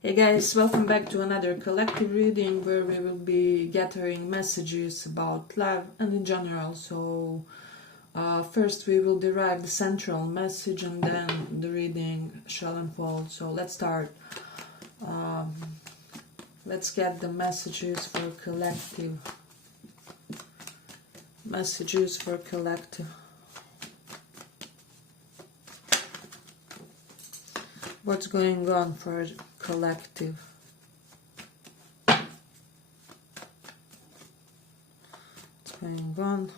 Hey guys, welcome back to another collective reading where we will be gathering messages about love and in general. So first we will derive the central message and then the reading shall unfold. So let's start. Let's get the messages for collective. Messages for collective. What's going on for collective? What's going on?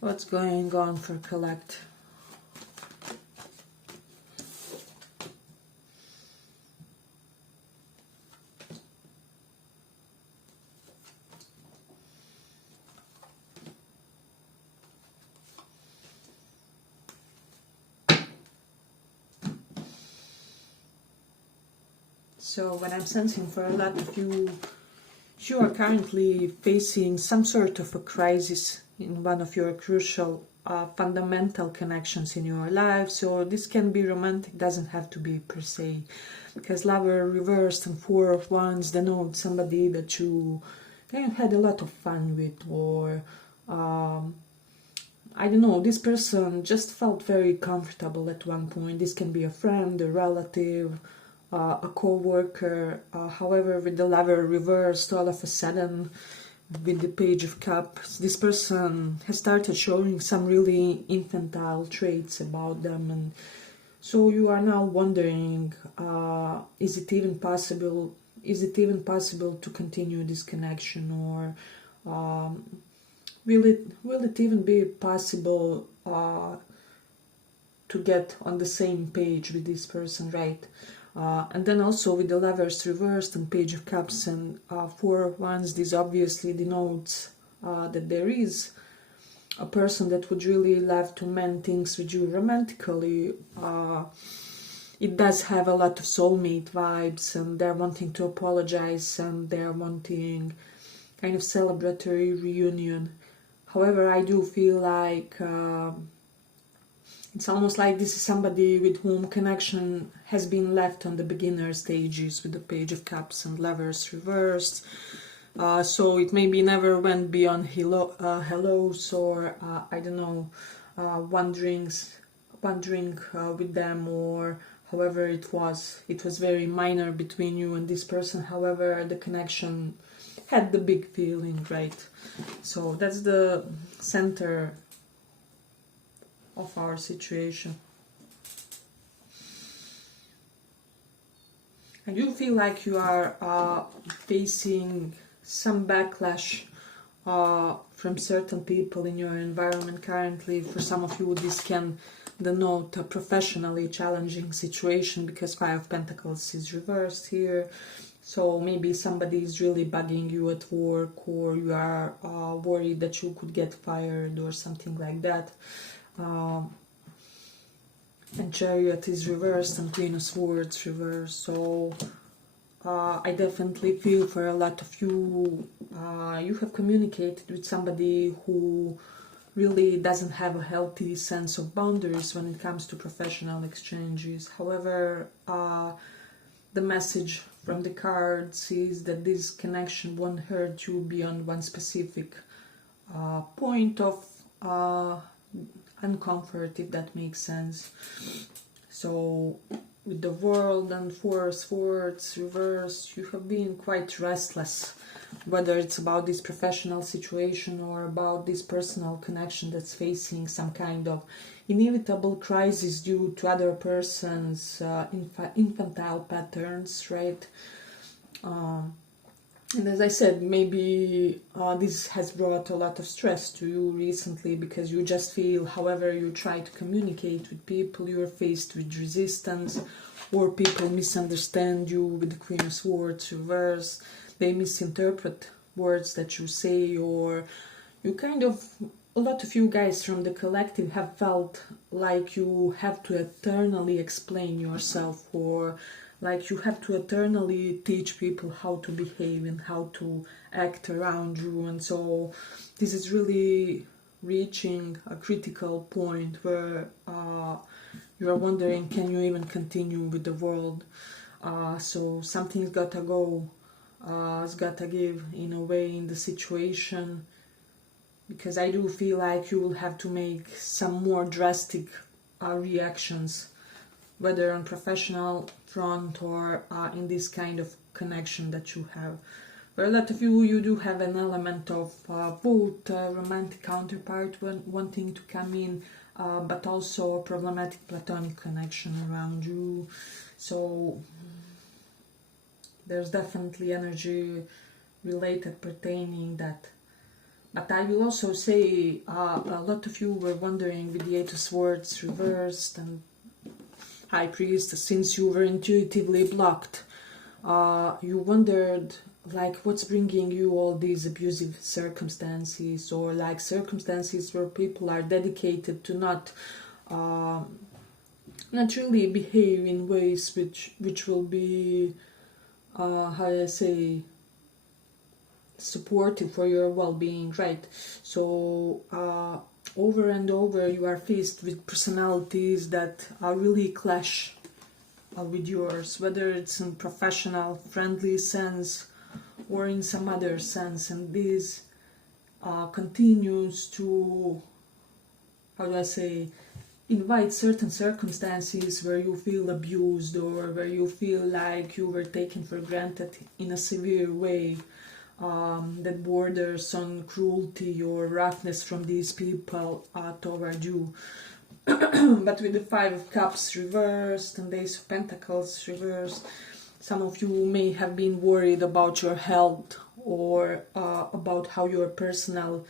What's going on for collect? So what I'm sensing for a lot of you, you are currently facing some sort of a crisis in one of your crucial fundamental connections in your life. So this can be romantic, doesn't have to be per se, because lover reversed and four of wands denote somebody that you kind of had a lot of fun with, or I don't know, this person just felt very comfortable at one point. This can be a friend, a relative, a co-worker. However, with the lover reversed, all of a sudden, with the page of cups, this person has started showing some really infantile traits about them, and so you are now wondering, is it even possible to continue this connection, or will it even be possible to get on the same page with this person, right? And then also with the lovers reversed and page of cups and four of wands, this obviously denotes that there is a person that would really love to mend things with you romantically. It does have a lot of soulmate vibes, and they're wanting to apologize and they're wanting kind of celebratory reunion. However, I do feel like it's almost like this is somebody with whom connection has been left on the beginner stages with the page of cups and lovers reversed. So it maybe never went beyond hellos or I don't know, wandering with them, or however it was very minor between you and this person. However, the connection had the big feeling, right? So that's the center of our situation. And you feel like you are facing some backlash from certain people in your environment currently. For some of you, this can denote a professionally challenging situation, because Five of Pentacles is reversed here. So maybe somebody is really bugging you at work, or you are worried that you could get fired or something like that. And Chariot is reversed and Queen of Swords reversed. So I definitely feel for a lot of you, you have communicated with somebody who really doesn't have a healthy sense of boundaries when it comes to professional exchanges. However, the message from the cards is that this connection won't hurt you beyond one specific point of uncomfort, if that makes sense. So with the World and Four of Swords reversed, you have been quite restless, whether it's about this professional situation or about this personal connection that's facing some kind of inevitable crisis due to other person's infantile patterns, right? And as I said, maybe this has brought a lot of stress to you recently, because you just feel, however you try to communicate with people, you're faced with resistance, or people misunderstand you with the Queen of Swords reverse. They misinterpret words that you say, or you kind of, a lot of you guys from the collective have felt like you have to eternally explain yourself, or like you have to eternally teach people how to behave and how to act around you. And so this is really reaching a critical point where you're wondering, can you even continue with the world? So something's gotta go, it's gotta give in a way in the situation, because I do feel like you will have to make some more drastic reactions, whether on professional front or in this kind of connection that you have. For a lot of you, you do have an element of both romantic counterpart wanting to come in, but also a problematic platonic connection around you. So there's definitely energy related pertaining that. But I will also say a lot of you were wondering with the Eight of Swords reversed and High Priest, since you were intuitively blocked, you wondered like what's bringing you all these abusive circumstances, or like circumstances where people are dedicated to not really behave in ways which will be how do I say, supportive for your well-being, right? So over and over you are faced with personalities that really clash with yours, whether it's in professional friendly sense or in some other sense, and this continues to, how do I say, invite certain circumstances where you feel abused, or where you feel like you were taken for granted in a severe way, that borders on cruelty or roughness from these people toward you. But with the Five of Cups reversed and Ace of Pentacles reversed, some of you may have been worried about your health, or about how your personal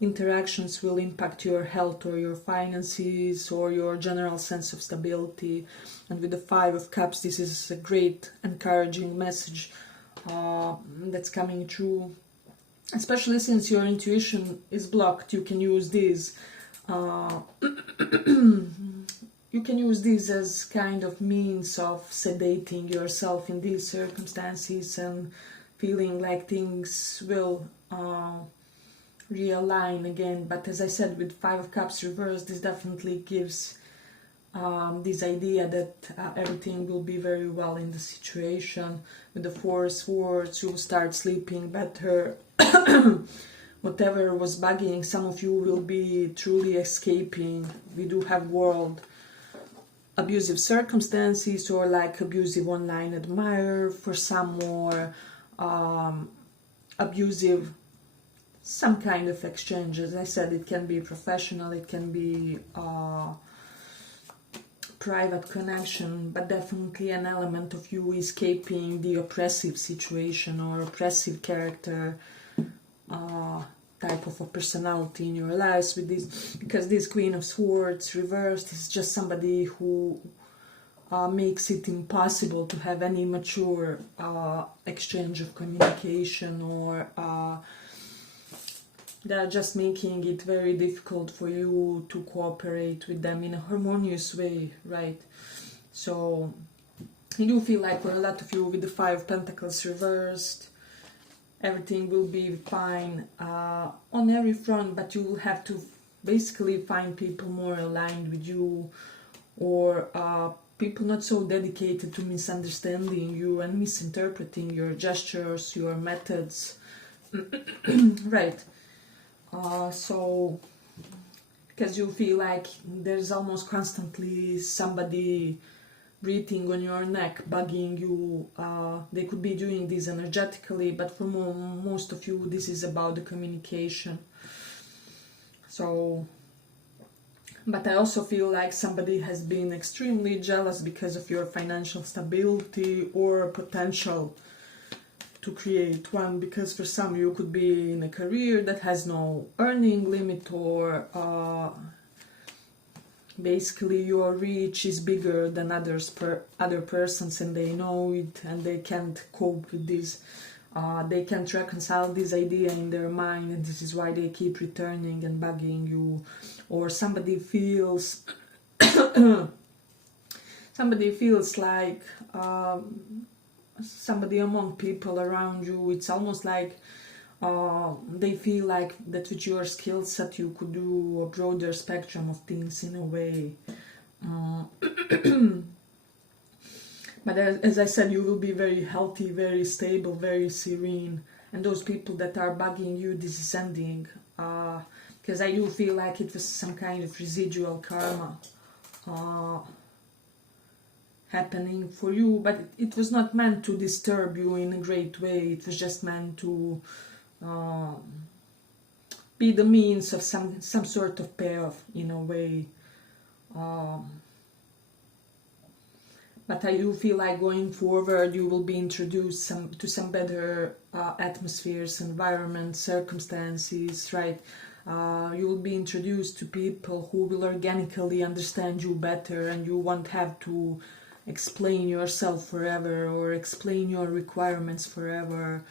interactions will impact your health or your finances or your general sense of stability. And with the Five of Cups, this is a great encouraging message that's coming true, especially since your intuition is blocked. You can use this you can use this as kind of means of sedating yourself in these circumstances and feeling like things will realign again. But as I said, with Five of Cups reversed, this definitely gives this idea that everything will be very well in the situation. With the Four of Swords, you'll start sleeping better. Whatever was bugging, some of you will be truly escaping. We do have world abusive circumstances, or like abusive online admirer, for some more abusive some kind of exchange. As I said, it can be professional, it can be private connection, but definitely an element of you escaping the oppressive situation or oppressive character type of a personality in your lives with this, because this Queen of Swords reversed is just somebody who makes it impossible to have any mature exchange of communication, or they're just making it very difficult for you to cooperate with them in a harmonious way, right? So I do feel like for a lot of you with the Five of Pentacles reversed, everything will be fine on every front, but you will have to basically find people more aligned with you, or people not so dedicated to misunderstanding you and misinterpreting your gestures, your methods, right? So, because you feel like there's almost constantly somebody breathing on your neck, bugging you. They could be doing this energetically, but for most of you, this is about the communication. So, but I also feel like somebody has been extremely jealous because of your financial stability or potential to create one, because for some you could be in a career that has no earning limit, or basically your reach is bigger than other persons, and they know it and they can't cope with this They can't reconcile this idea in their mind, and this is why they keep returning and bugging you. Or somebody feels like somebody among people around you, it's almost like they feel like that with your skill set you could do a broader spectrum of things in a way. But as I said, you will be very healthy, very stable, very serene. And those people that are bugging you, this is ending. Because I do feel like it was some kind of residual karma happening for you. But it was not meant to disturb you in a great way. It was just meant to be the means of some sort of payoff in a way. But I do feel like going forward you will be introduced to some better atmospheres, environments, circumstances, right? You will be introduced to people who will organically understand you better, and you won't have to explain yourself forever or explain your requirements forever.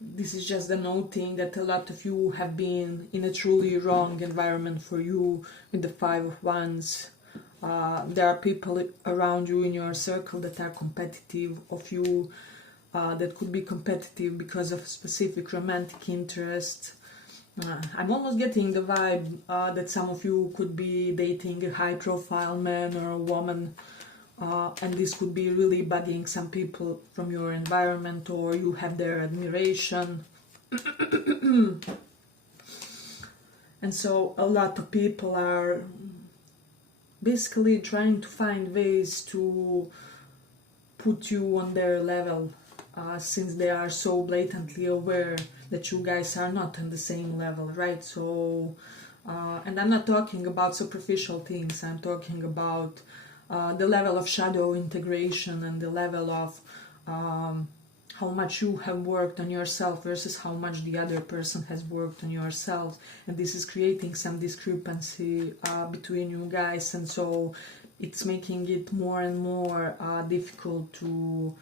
This is just the noting that a lot of you have been in a truly wrong environment for you with the Five of Wands. There are people around you in your circle that are competitive of you, that could be competitive because of specific romantic interest. I'm almost getting the vibe that some of you could be dating a high-profile man or a woman, and this could be really bugging some people from your environment, or you have their admiration. And so a lot of people are basically trying to find ways to put you on their level, since they are so blatantly aware that you guys are not on the same level, right? So, and I'm not talking about superficial things, I'm talking about the level of shadow integration and the level of how much you have worked on yourself versus how much the other person has worked on yourself, and this is creating some discrepancy between you guys, and so it's making it more and more difficult to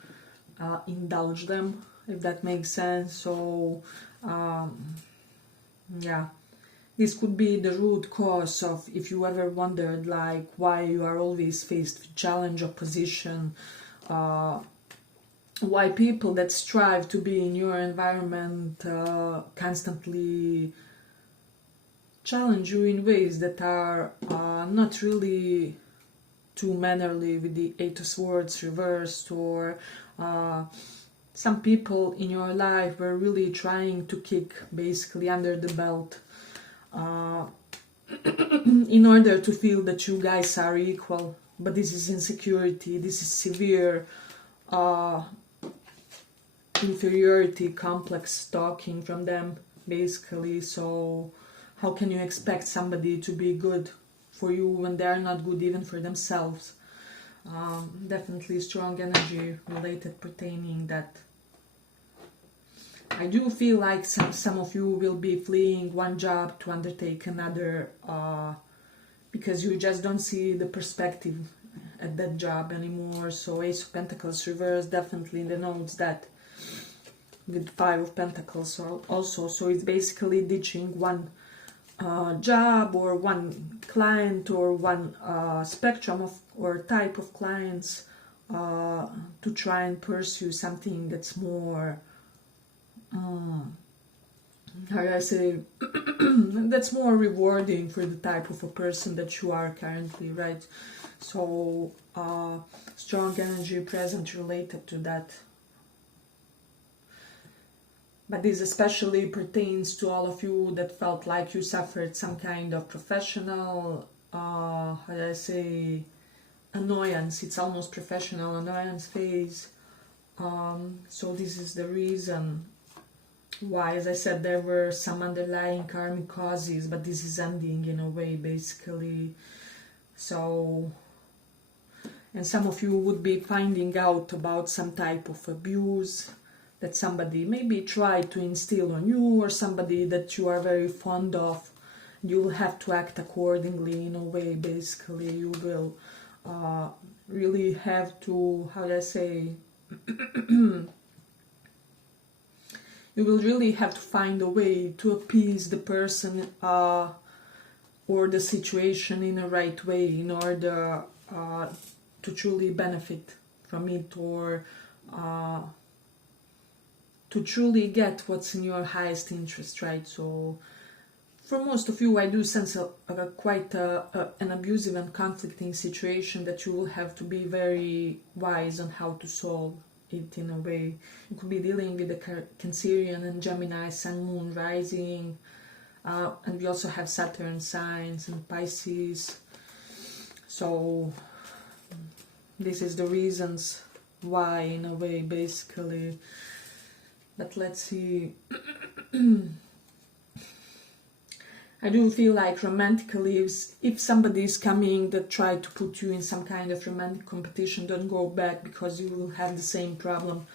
indulge them, if that makes sense. So yeah, this could be the root cause of, if you ever wondered like why you are always faced with challenge, opposition, why people that strive to be in your environment constantly challenge you in ways that are not really too mannerly, with the Eight of Swords reversed, or some people in your life were really trying to kick basically under the belt in order to feel that you guys are equal, but this is insecurity, this is severe inferiority complex talking from them basically. So how can you expect somebody to be good for you when they are not good even for themselves? Definitely strong energy related pertaining that. I do feel like some of you will be fleeing one job to undertake another, because you just don't see the perspective at that job anymore. So Ace of Pentacles reversed definitely denotes that, with Five of Pentacles also. So it's basically ditching one job or one client or one spectrum of or type of clients to try and pursue something that's more how do I say that's more rewarding for the type of a person that you are currently, right? So strong energy present related to that. But this especially pertains to all of you that felt like you suffered some kind of professional, how do I say, annoyance. It's almost professional annoyance phase. So this is the reason why, as I said, there were some underlying karmic causes, but this is ending in a way, basically. So, and some of you would be finding out about some type of abuse that somebody maybe tried to instill on you, or somebody that you are very fond of. You will have to act accordingly in a way, basically. You will really have to, how do I say, you will really have to find a way to appease the person or the situation in a right way in order to truly benefit from it, or to truly get what's in your highest interest, right? So for most of you, I do sense quite an abusive and conflicting situation that you will have to be very wise on how to solve it in a way. You could be dealing with the Cancerian and Gemini Sun, Moon, Rising, and we also have Saturn signs and Pisces. So this is the reasons why, in a way, basically. But let's see. I do feel like romantically, if somebody is coming that try to put you in some kind of romantic competition, don't go back, because you will have the same problem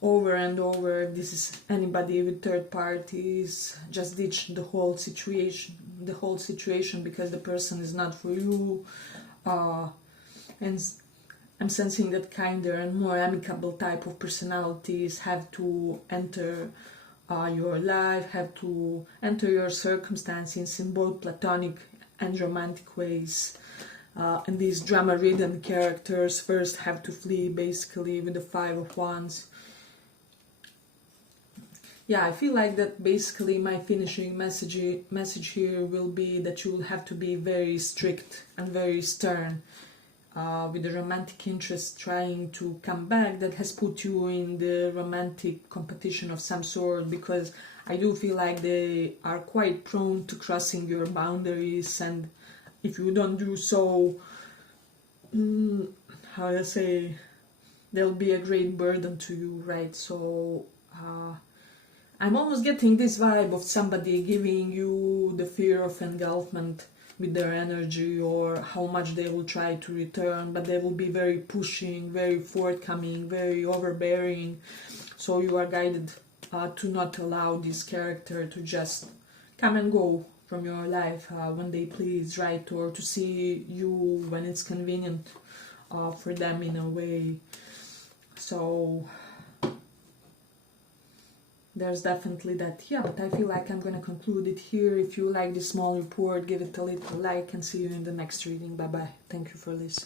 over and over. If this is anybody with third parties, just ditch the whole situation, because the person is not for you. And I'm sensing that kinder and more amicable type of personalities have to enter your life, have to enter your circumstances in both platonic and romantic ways. And these drama-ridden characters first have to flee, basically, with the Five of Wands. Yeah, I feel like that basically my finishing message here will be that you will have to be very strict and very stern with the romantic interest trying to come back that has put you in the romantic competition of some sort, because I do feel like they are quite prone to crossing your boundaries, and if you don't do so, how do I say, they'll be a great burden to you, right? So I'm almost getting this vibe of somebody giving you the fear of engulfment with their energy, or how much they will try to return, but they will be very pushing, very forthcoming, very overbearing. So you are guided to not allow this character to just come and go from your life when they please, right? Or to see you when it's convenient for them in a way. So there's definitely that. Yeah, but I feel like I'm gonna conclude it here. If you like this small report, give it a little like, and see you in the next reading. Bye bye. Thank you for listening.